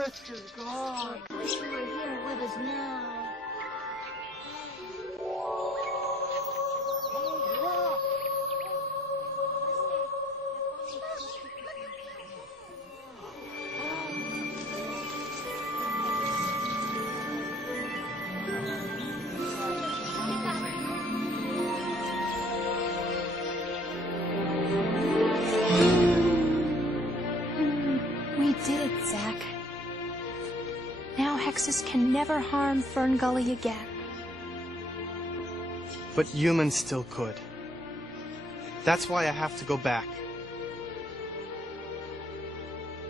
Krista's gone. I wish you were here with us now. Can never harm FernGully again. But humans still could. That's why I have to go back.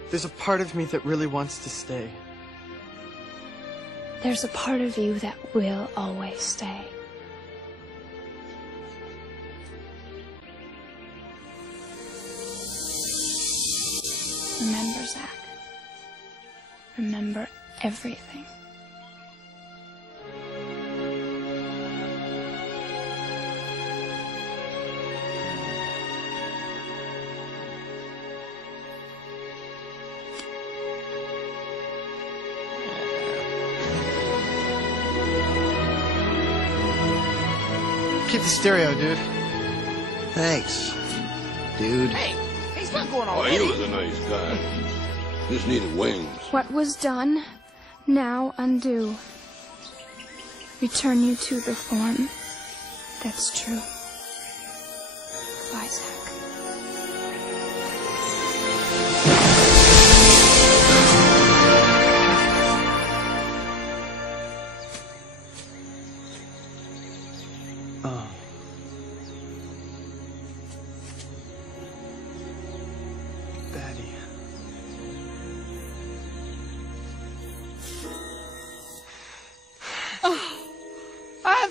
There's a part of me that really wants to stay. There's a part of you that will always stay. Remember, Zach. Remember everything. Keep the stereo, dude. Thanks, dude. Hey, he's not going Oh, already. he was a nice guy. Just needed wings. What was done, now undo. Return you to the form that's true. Goodbye, Zach.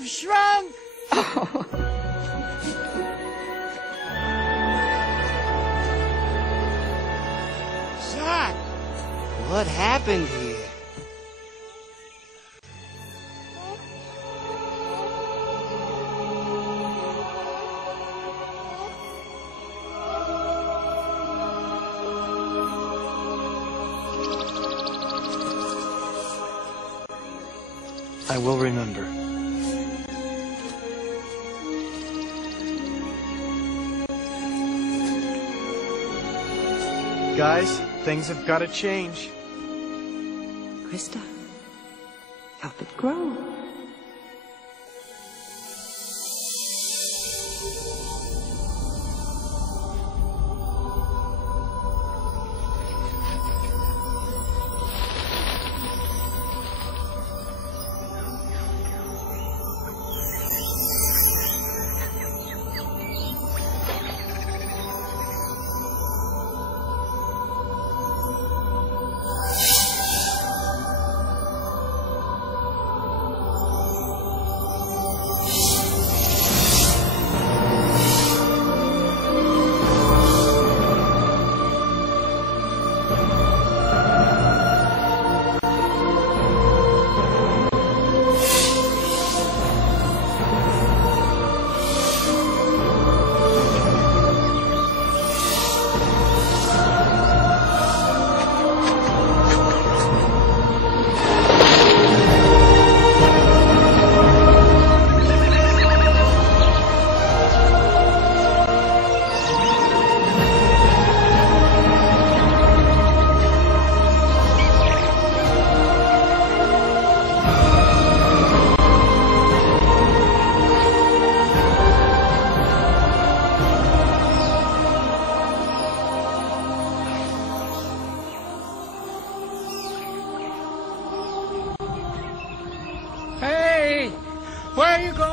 I've shrunk! Zach! What happened here? I will remember. Guys, things have got to change. Crysta, help it grow. Where are you going?